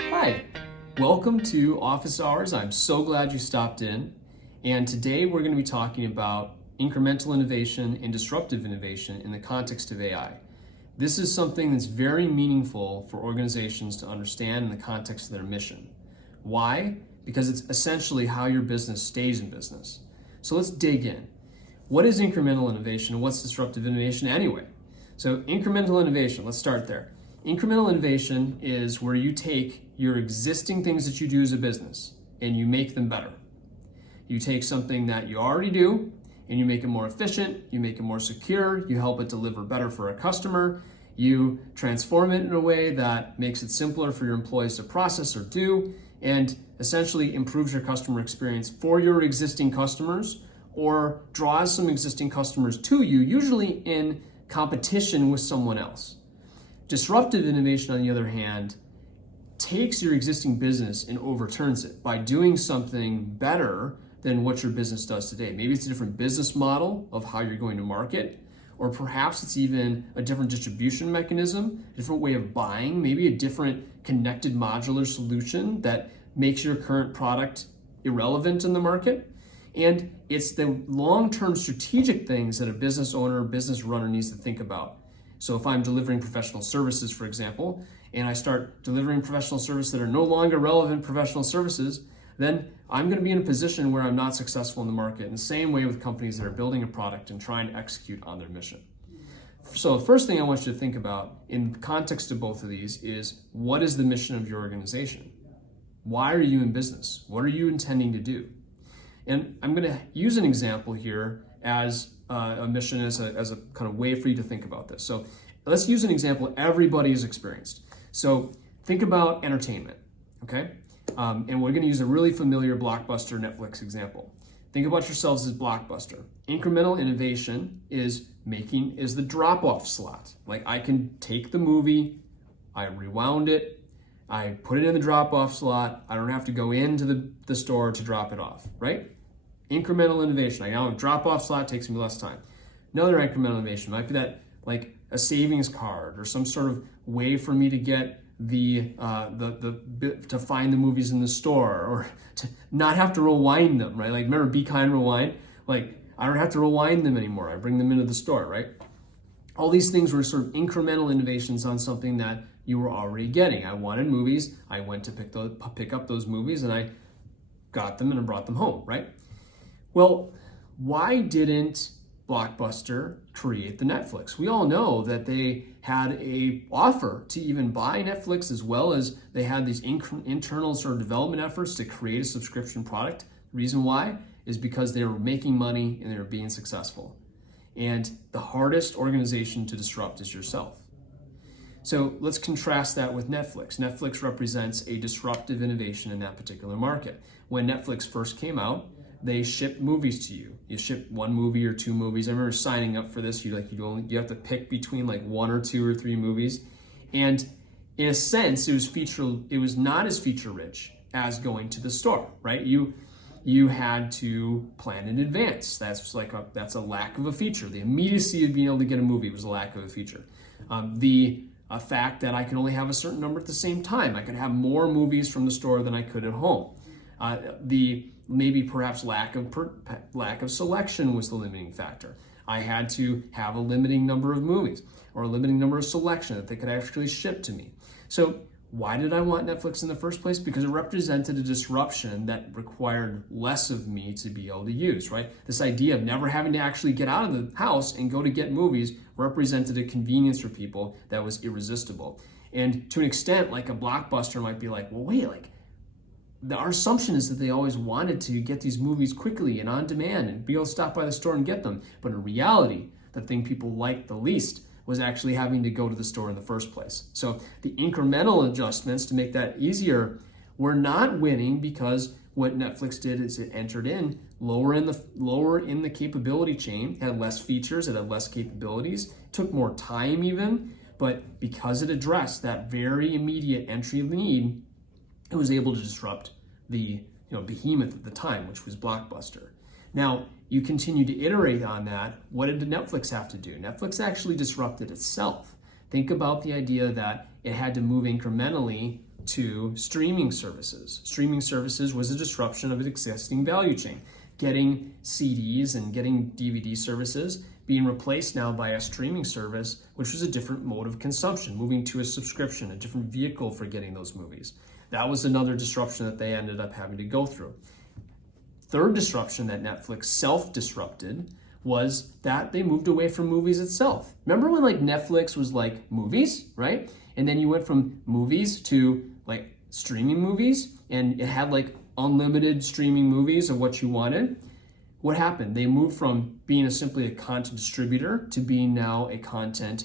Hi, welcome to Office Hours. I'm so glad you stopped in. And today we're going to be talking about incremental innovation and disruptive innovation in the context of AI. This is something that's very meaningful for organizations to understand in the context of their mission. Why? Because it's essentially how your business stays in business. So let's dig in. What is incremental innovation and what's disruptive innovation anyway? So incremental innovation, let's start there. Incremental innovation is where you take your existing things that you do as a business and you make them better. You take something that you already do and you make it more efficient, you make it more secure, you help it deliver better for a customer, you transform it in a way that makes it simpler for your employees to process or do, and essentially improves your customer experience for your existing customers or draws some existing customers to you, usually in competition with someone else. Disruptive innovation, on the other hand, takes your existing business and overturns it by doing something better than what your business does today. Maybe it's a different business model of how you're going to market, or perhaps it's even a different distribution mechanism, a different way of buying, maybe a different connected modular solution that makes your current product irrelevant in the market. And it's the long-term strategic things that a business owner or business runner needs to think about. So if I'm delivering professional services, for example, and I start delivering professional services that are no longer relevant professional services, then I'm going to be in a position where I'm not successful in the market. In the same way with companies that are building a product and trying to execute on their mission. So the first thing I want you to think about in the context of both of these is, what is the mission of your organization? Why are you in business? What are you intending to do? And I'm going to use an example here as a mission, as a kind of way for you to think about this. So let's use an example everybody has experienced. So think about entertainment, okay? And we're going to use a really familiar Blockbuster Netflix example. Think about yourselves as Blockbuster. Incremental innovation is the drop-off slot. Like, I can take the movie, I rewound it, I put it in the drop-off slot. I don't have to go into the store to drop it off, right? Incremental innovation. I now have a drop-off slot, takes me less time. Another incremental innovation might be that, like a savings card or some sort of way for me to get to find the movies in the store, or to not have to rewind them, right? Like, remember Be Kind Rewind? Like, I don't have to rewind them anymore. I bring them into the store, right? All these things were sort of incremental innovations on something that you were already getting. I wanted movies. I went to pick up those movies, and I got them and I brought them home, right? Well, why didn't Blockbuster create the Netflix? We all know that they had a offer to even buy Netflix, as well as they had these internal sort of development efforts to create a subscription product. The reason why is because they were making money and they were being successful. And the hardest organization to disrupt is yourself. So let's contrast that with Netflix. Netflix represents a disruptive innovation in that particular market. When Netflix first came out, they shipped movies to you. You ship one movie or two movies. I remember signing up for this. You have to pick between like one or two or three movies, and in a sense, it was not as feature rich as going to the store, right? You had to plan in advance. That's a lack of a feature. The immediacy of being able to get a movie was a lack of a feature. The fact that I could only have a certain number at the same time. I could have more movies from the store than I could at home. Maybe perhaps lack of selection was the limiting factor. I had to have a limiting number of movies or a limiting number of selection that they could actually ship to me. So why did I want Netflix in the first place? Because it represented a disruption that required less of me to be able to use, right? This idea of never having to actually get out of the house and go to get movies represented a convenience for people that was irresistible. And to an extent, like a Blockbuster might be like, well, wait, like, our assumption is that they always wanted to get these movies quickly and on demand and be able to stop by the store and get them. But in reality, the thing people liked the least was actually having to go to the store in the first place. So the incremental adjustments to make that easier were not winning, because what Netflix did is it entered in lower in the capability chain, had less features, it had less capabilities, took more time even, but because it addressed that very immediate entry need, it was able to disrupt the behemoth at the time, which was Blockbuster. Now, you continue to iterate on that. What did Netflix have to do? Netflix actually disrupted itself. Think about the idea that it had to move incrementally to streaming services. Streaming services was a disruption of an existing value chain. Getting CDs and getting DVD services being replaced now by a streaming service, which was a different mode of consumption, moving to a subscription, a different vehicle for getting those movies. That was another disruption that they ended up having to go through. Third disruption that Netflix self-disrupted was that they moved away from movies itself. Remember when like Netflix was like movies, right? And then you went from movies to like streaming movies, and it had like unlimited streaming movies of what you wanted. What happened? They moved from being simply a content distributor to being now a content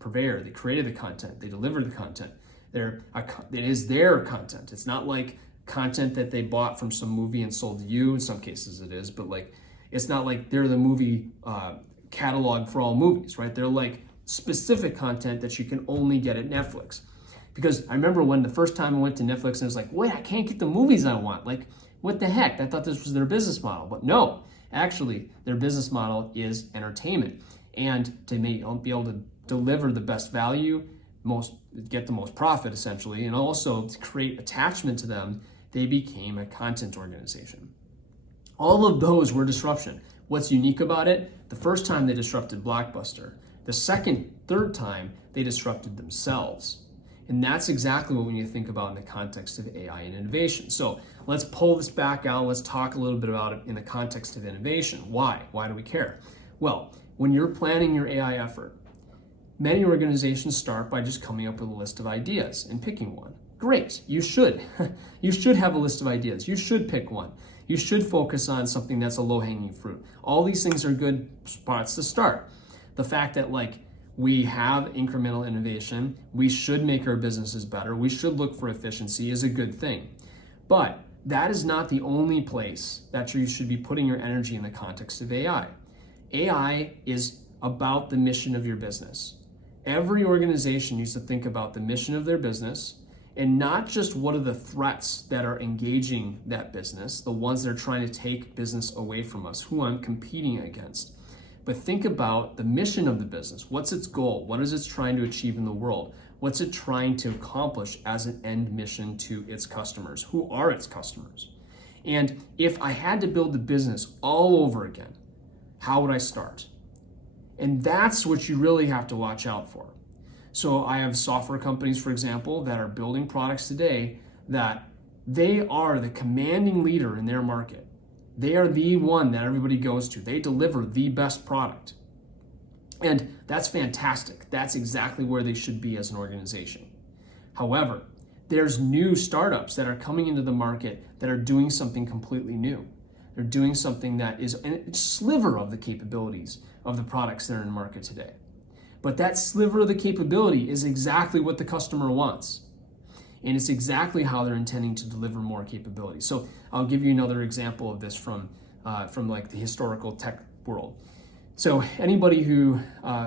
purveyor. They created the content, they delivered the content. It is their content. It's not like content that they bought from some movie and sold to you. In some cases it is, but like it's not like they're the movie catalog for all movies, right? They're like specific content that you can only get at Netflix. Because I remember when the first time I went to Netflix and I was like, wait, I can't get the movies I want. Like, what the heck? I thought this was their business model. But no, actually, their business model is entertainment. And to be able to deliver the best value, get the most profit essentially, and also to create attachment to them, they became a content organization. All of those were disruption. What's unique about it? The first time they disrupted Blockbuster. The third time, they disrupted themselves. And that's exactly what we need to think about in the context of AI and innovation. So let's pull this back out. Let's talk a little bit about it in the context of innovation. Why? Why do we care? Well, when you're planning your AI effort, many organizations start by just coming up with a list of ideas and picking one. Great, you should. You should have a list of ideas. You should pick one. You should focus on something that's a low-hanging fruit. All these things are good spots to start. The fact that we have incremental innovation, we should make our businesses better, we should look for efficiency is a good thing. But that is not the only place that you should be putting your energy in the context of AI. AI is about the mission of your business. Every organization needs to think about the mission of their business and not just what are the threats that are engaging that business, the ones that are trying to take business away from us, who I'm competing against. But think about the mission of the business. What's its goal? What is it trying to achieve in the world? What's it trying to accomplish as an end mission to its customers? Who are its customers? And if I had to build the business all over again, how would I start? And that's what you really have to watch out for. So I have software companies, for example, that are building products today that they are the commanding leader in their market. They are the one that everybody goes to. They deliver the best product. And that's fantastic. That's exactly where they should be as an organization. However, there's new startups that are coming into the market that are doing something completely new. They're doing something that is a sliver of the capabilities of the products that are in the market today. But that sliver of the capability is exactly what the customer wants. And it's exactly how they're intending to deliver more capability. So I'll give you another example of this from like the historical tech world. So anybody who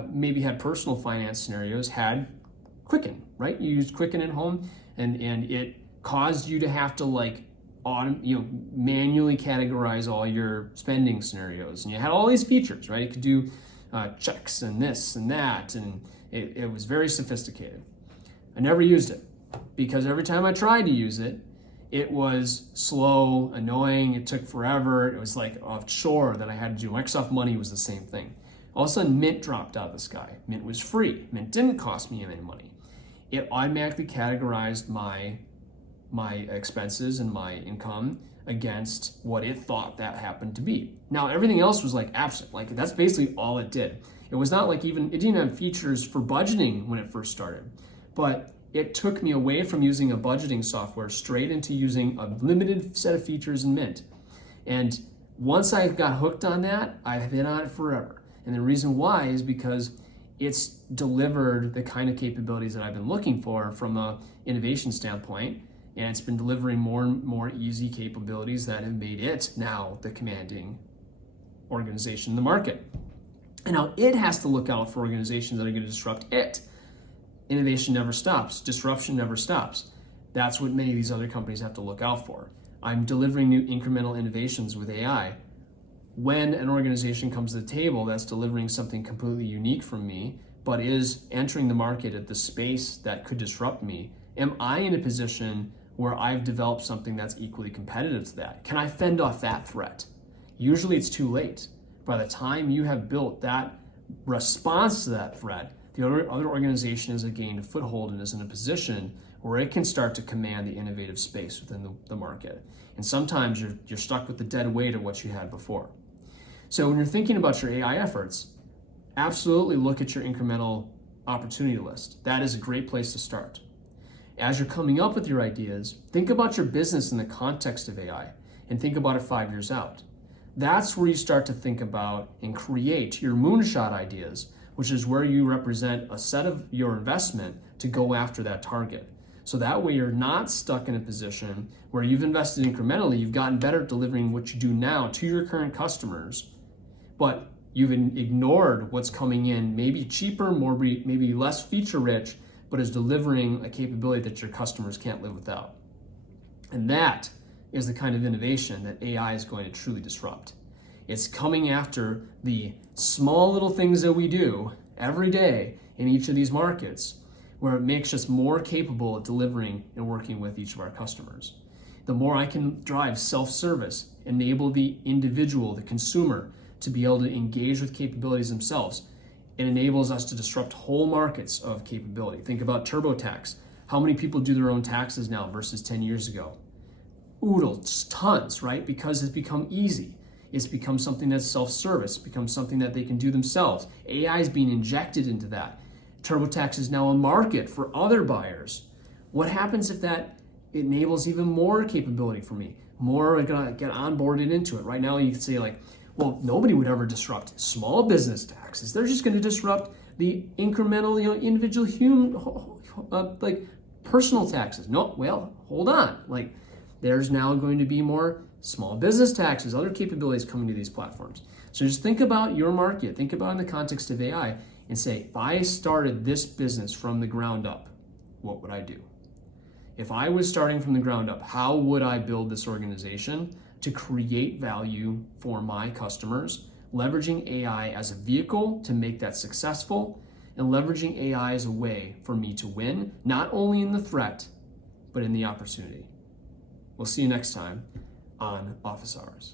maybe had personal finance scenarios had Quicken, right? You used Quicken at home, and it caused you to have to manually categorize all your spending scenarios. And you had all these features, right? You could do checks and this and that, and it was very sophisticated. I never used it, because every time I tried to use it, it was slow, annoying, it took forever. It was like a chore that I had to do. Microsoft Money was the same thing. All of a sudden, Mint dropped out of the sky. Mint was free. Mint didn't cost me any money. It automatically categorized my expenses and my income against what it thought that happened to be. Now, everything else was like absent. Like, that's basically all it did. It was not like it didn't have features for budgeting when it first started, but it took me away from using a budgeting software straight into using a limited set of features in Mint. And once I got hooked on that, I've been on it forever. And the reason why is because it's delivered the kind of capabilities that I've been looking for from an innovation standpoint. And it's been delivering more and more easy capabilities that have made it now the commanding organization in the market. And now it has to look out for organizations that are going to disrupt it. Innovation never stops. Disruption never stops. That's what many of these other companies have to look out for. I'm delivering new incremental innovations with AI. when an organization comes to the table that's delivering something completely unique from me, but is entering the market at the space that could disrupt me, am I in a position where I've developed something that's equally competitive to that? Can I fend off that threat? Usually it's too late. By the time you have built that response to that threat, the other organization has gained a foothold and is in a position where it can start to command the innovative space within the market. And sometimes you're stuck with the dead weight of what you had before. So when you're thinking about your AI efforts, absolutely look at your incremental opportunity list. That is a great place to start. As you're coming up with your ideas, think about your business in the context of AI and think about it 5 years out. That's where you start to think about and create your moonshot ideas, which is where you represent a set of your investment to go after that target. So that way you're not stuck in a position where you've invested incrementally, you've gotten better at delivering what you do now to your current customers, but you've ignored what's coming in, maybe cheaper, maybe less feature rich, but is delivering a capability that your customers can't live without. And that is the kind of innovation that AI is going to truly disrupt. It's coming after the small little things that we do every day in each of these markets, where it makes us more capable of delivering and working with each of our customers. The more I can drive self-service, enable the individual, the consumer, to be able to engage with capabilities themselves, it enables us to disrupt whole markets of capability. Think about TurboTax. How many people do their own taxes now versus 10 years ago? Oodles, tons, right? Because it's become easy. It's become something that's self-service, becomes something that they can do themselves. AI is being injected into that. TurboTax is now a market for other buyers. What happens if that enables even more capability for me? More are gonna get onboarded into it. Right now you can say like, well, nobody would ever disrupt small business taxes. They're just gonna disrupt the incremental, individual human, like personal taxes. No, well, hold on. Like there's now going to be more small business taxes, other capabilities coming to these platforms. So just think about your market, think about it in the context of AI and say, if I started this business from the ground up, what would I do? If I was starting from the ground up, how would I build this organization to create value for my customers, leveraging AI as a vehicle to make that successful, and leveraging AI as a way for me to win, not only in the threat, but in the opportunity. We'll see you next time on Office Hours.